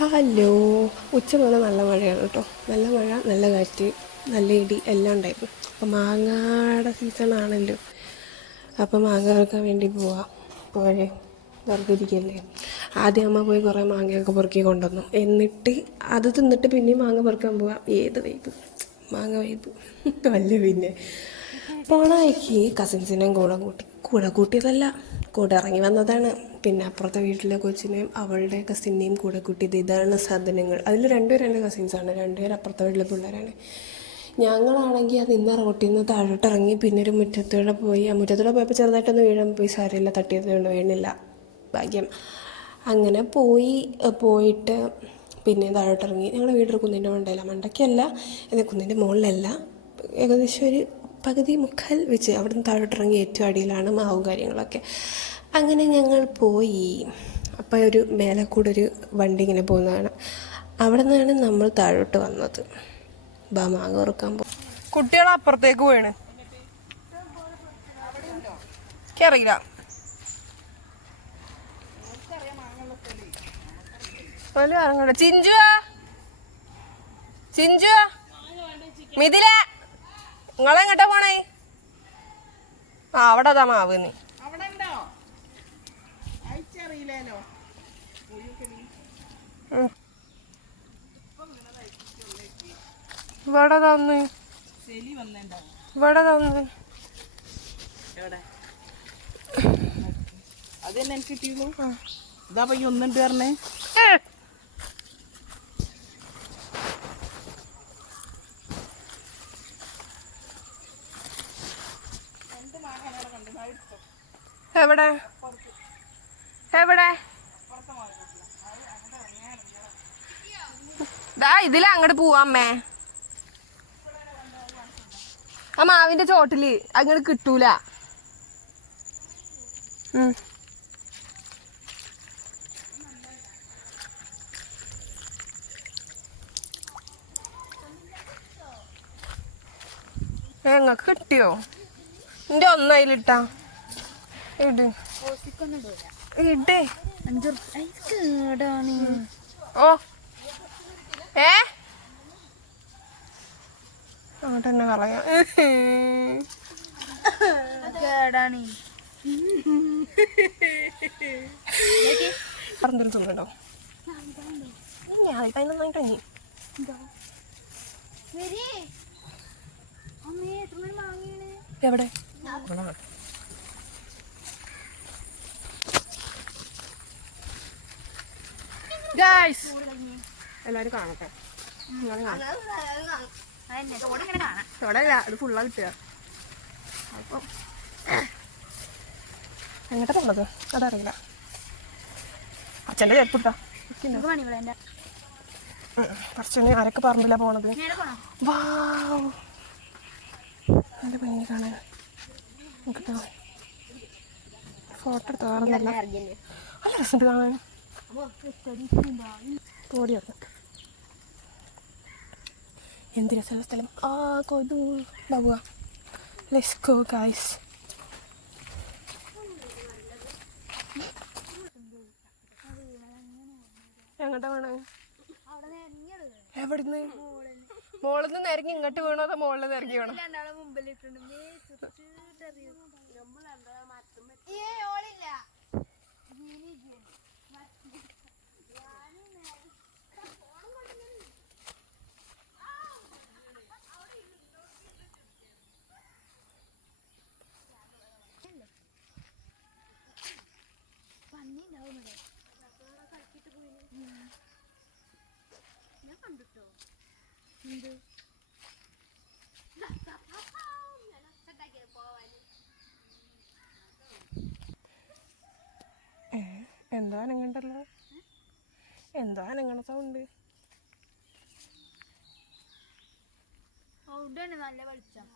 Hello. ഉച്ച പോലെ നല്ല മഴയാണ് കേട്ടോ. നല്ല മഴ, നല്ല കാറ്റ്, നല്ല ഇടി എല്ലാം ഉണ്ടായിരുന്നു. അപ്പോൾ മാങ്ങയുടെ സീസണാണല്ലോ. അപ്പോൾ മാങ്ങ പെറുക്കാൻ വേണ്ടി പോവാം. പോരെ വെറുതെ ഇരിക്കല്ലേ. ആദ്യം അമ്മ പോയി കുറേ മാങ്ങയൊക്കെ പെറുക്കി കൊണ്ടുവന്നു. എന്നിട്ട് അത് തിന്നിട്ട് പിന്നെയും മാങ്ങ പെറുക്കാൻ പോവാം. ഏത് വൈബ്, മാങ്ങ വൈബ് അല്ല. പിന്നെ പോണ വഴിക്ക് കസിൻസിനെയും കൂടെ കൂട്ടിയതല്ല, കൂടെ ഇറങ്ങി വന്നതാണ്. പിന്നെ അപ്പുറത്തെ വീട്ടിലെ കൊച്ചിനെയും അവളുടെ കസിനെയും കൂടെ കൂട്ടിയത്. ഇതാണ് സാധനങ്ങൾ. അതിൽ രണ്ടുപേരും എൻ്റെ കസിൻസാണ്, രണ്ടുപേരും അപ്പുറത്തെ വീട്ടിലെ പിള്ളേരാണ്. ഞങ്ങളാണെങ്കിൽ അത് ഇന്ന റോട്ടിൽ നിന്ന് താഴോട്ട് ഇറങ്ങി പിന്നെ ഒരു മുറ്റത്തൂടെ പോയി. ആ മുറ്റത്തൂടെ പോയപ്പോൾ ചെറുതായിട്ടൊന്ന് വീഴാൻ പോയി. സാരമില്ല, തട്ടിയതേ ഉള്ളൂ, വീണില്ല, ഭാഗ്യം. അങ്ങനെ പോയിട്ട് പിന്നെ താഴോട്ടിറങ്ങി. ഞങ്ങളുടെ വീടൊരു കുന്നിൻ്റെ മണ്ടയ്ക്കല്ല, എന്നാൽ കുന്നിൻ്റെ മുകളിലല്ല, ഏകദേശം ഒരു പകുതി മുക്കാൽ വെച്ച്. അവിടെ നിന്ന് താഴോട്ടിറങ്ങി ഏറ്റവും അടിയിലാണ് മാവും കാര്യങ്ങളൊക്കെ. അങ്ങനെ ഞങ്ങൾ പോയി. അപ്പോൾ ഒരു മേലെ കൂടെ ഒരു വണ്ടി ഇങ്ങനെ പോകുന്നതാണ്. അവിടെ നിന്നാണ് നമ്മൾ താഴോട്ട് വന്നത്. മാങ്ങ ഉറക്കാൻ പോകും. കുട്ടികൾ അപ്പുറത്തേക്ക് പോയാണ്. അറിയില്ല, ചിഞ്ചു മിഥില, നിങ്ങളെങ്ങട്ടാ പോണേ? ആ അവിടെ അതാ മാവ്. നീ ഇവിടെ തന്ന് അതെന്നെ എനിക്ക് കിട്ടിയുള്ളൂ. ഇതാ പയ്യ ഒന്നുണ്ട് പറഞ്ഞേ. എവിടെ എവിടെ? ദാ ഇതില അങ്ങോട്ട് പോവാമ്മേ. ആ മാവിന്റെ ചോട്ടില് അങ്ങോട്ട് കിട്ടൂല. ഞങ്ങക്ക് കിട്ടിയോ? എന്റെ ഒന്നയിലിട്ടാ ഇട് ഇട്. ഓ അങ്ങോട്ടെന്നെ കളയാം. പറഞ്ഞൊരു തിന്നോ ഞാൻ നന്നായിട്ടഞ്ഞി. എവിടെ എല്ലാരും കാണട്ടെ. ചോടല്ല, അത് ഫുള്ളാ കിട്ടുക. അപ്പൊ എങ്ങോട്ടാ പോണത് അതറിയില്ല. അച്ഛൻ്റെ ചെരുപ്പിട്ടാ അച്ഛന് ആരൊക്കെ പറമ്പില്ല പോണത്. വാവ്, നല്ല ഭംഗി കാണാൻ. കിട്ടോ ഫോട്ടോ എടുത്ത് കാണുന്നില്ല, നല്ല രസമുണ്ട് കാണാൻ. ഓടിയൊക്കെ എന്ത് രസമുള്ള സ്ഥലം. കൊതു ബാബുവാ. Let's go guys. എങ്ങോട്ടാ വേണേ? എവിടുന്ന്? മോളിൽ നിന്ന് ഇറങ്ങി ഇങ്ങോട്ട് വീണോ അതോ മോളിൽ നിന്ന് ഇറങ്ങി വേണോ? എന്താ അനങ്ങണ്ടല്ലോ, എന്താ അനങ്ങണ സൗണ്ട്? നല്ല വെളിച്ചം.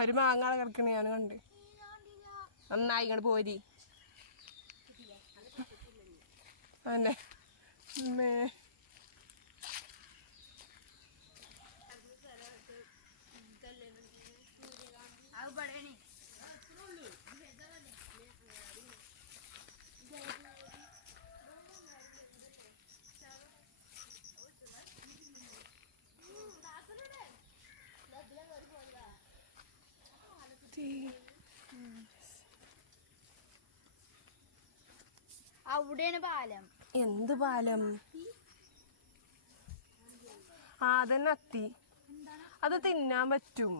ഒരു മാങ്ങാളെ കിടക്കണ ഞാൻ കണ്ട്. നന്നായി ഇങ്ങോട്ട് പോരി. അന്നെ അവിടെയാണ് പാലം. എന്ത് പാലം? അതന്നെ അത്തി. അത് തിന്നാൻ പറ്റും.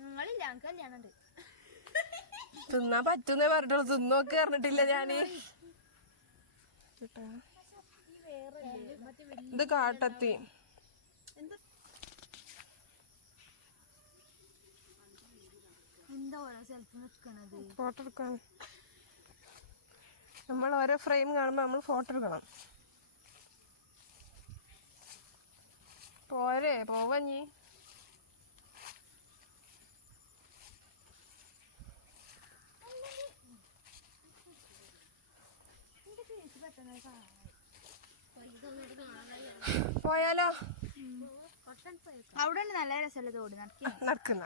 നിങ്ങളില്ല, നമുക്ക് കല്യാണം തിന്നാൻ പറ്റുന്നേ പറഞ്ഞിട്ടുള്ളൂ. തിന്നോക്ക് പറഞ്ഞിട്ടില്ല ഞാന്. ഇത് കാട്ടത്തി. ഫോട്ടോ എടുക്കാൻ നമ്മൾ ഓരോ ഫ്രെയിം കാണുമ്പോ നമ്മൾ ഫോട്ടോ എടുക്കണം. പോരെ പോവഞ്ഞി. പോയാലോ? അവിടെ നല്ല രസമല്ല തോട് നടക്കുന്ന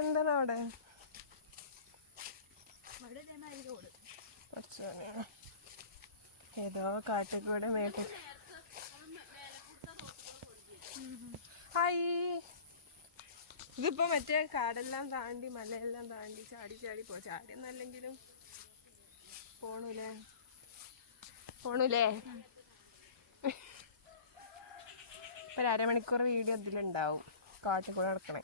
എന്താണ് അവിടെ? ഏതോ കാട്ടിക്കൂടെ മേട്ട്. ഹായ്, ഇതിപ്പോ മറ്റേ കാടെല്ലാം താണ്ടി മലയെല്ലാം താണ്ടി ചാടി ചാടി ചാടിയൊന്നല്ലെങ്കിലും പോണൂലേ? ഇപ്പൊ 1/2 മണിക്കൂർ വീഡിയോ ഇതിലുണ്ടാവും. കാട്ടിൽ കൂടെ നടക്കണേ.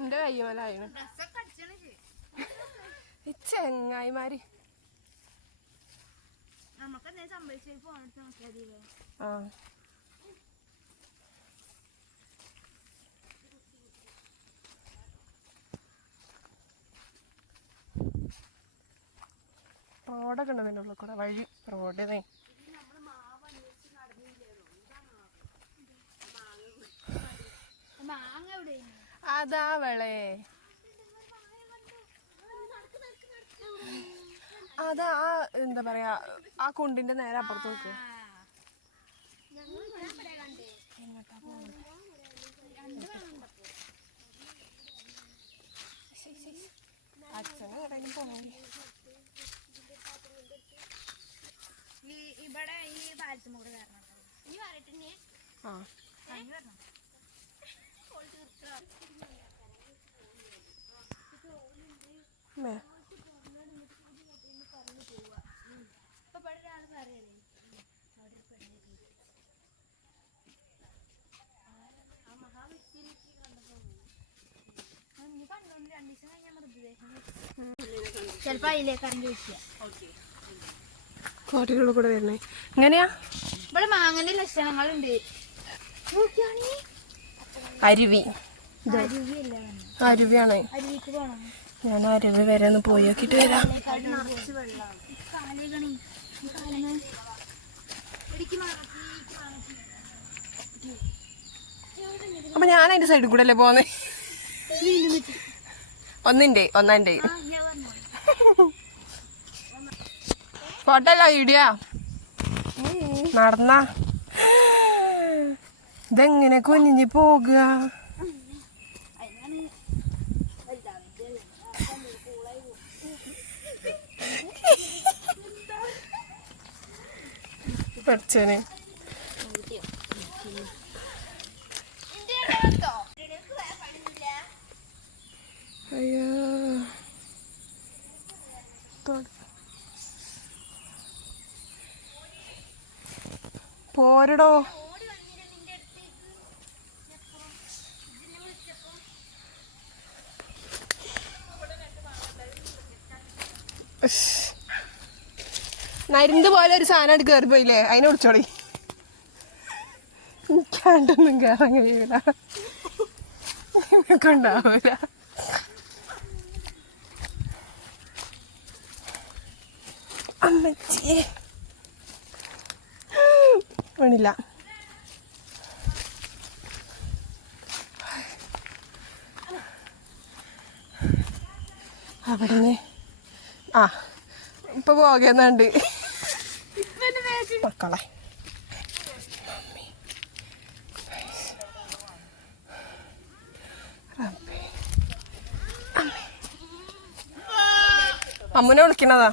എന്റെ കയ്യുമലായിരുന്നു ചെങ്ങായിമാര്. ആ റോഡൊക്കെ ഉണ്ട് അതിൻ്റെ ഉള്ളിൽ കൂടെ. വഴി റോഡേ. അതാ വെളേ, അതാ എന്താ പറയാ, ആ കുണ്ടിന്റെ നേരെ അപ്പുറത്ത് നോക്ക്. അച്ഛനെ കടയിൽ പോകണം. ഇവിടെ ഈ പാലത്തുമൂട് കാരണം ആ ചിലപ്പോ അതിലേക്കാരും ചോദിക്കുക. കോട്ടകളുടെ കൂടെ വരണേ. എങ്ങനെയാ? ഇവിടെ മാങ്ങന്റെ ലക്ഷണങ്ങളുണ്ട്. അരുവി. അരുവിയാണ്. അരുവിക്ക് പോണം. ഞാൻ അരുവി വരെ ഒന്ന് പോയി നോക്കിട്ട് വരാം. അപ്പൊ ഞാൻ അതിന്റെ സൈഡിൽ കൂടെ അല്ലേ പോന്നെ? ഒന്നാൻ്റെ ഫോട്ടോ അല്ല വീഡിയോ. നടന്ന ഇതെങ്ങനെ കുഞ്ഞിഞ്ഞ് പോകുക? പഠിച്ചേനെ. അയ്യോ പോരടോ. നരിന്ത് പോലെ ഒരു സാധനം കയറി പോയില്ലേ, അതിനെ വിളിച്ചോളി. എനിക്കാണ്ടൊന്നും കയറാൻ കഴിയൂല, ഉണ്ടാവൂല. അമ്മച്ചി വേണില്ല. അവിടുന്ന് ഇപ്പൊ പോകുന്നുണ്ട്. മക്കളെ അമ്മുനെ വിളിക്കണതാ.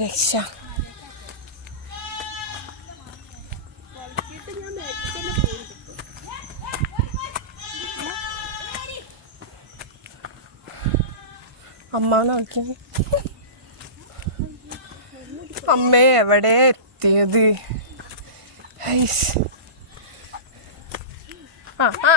രക്ഷ അമ്മാന്ന് വിളിക്കുന്നത്. അമ്മേ എവിടെ എത്തിയത്? ആ ആ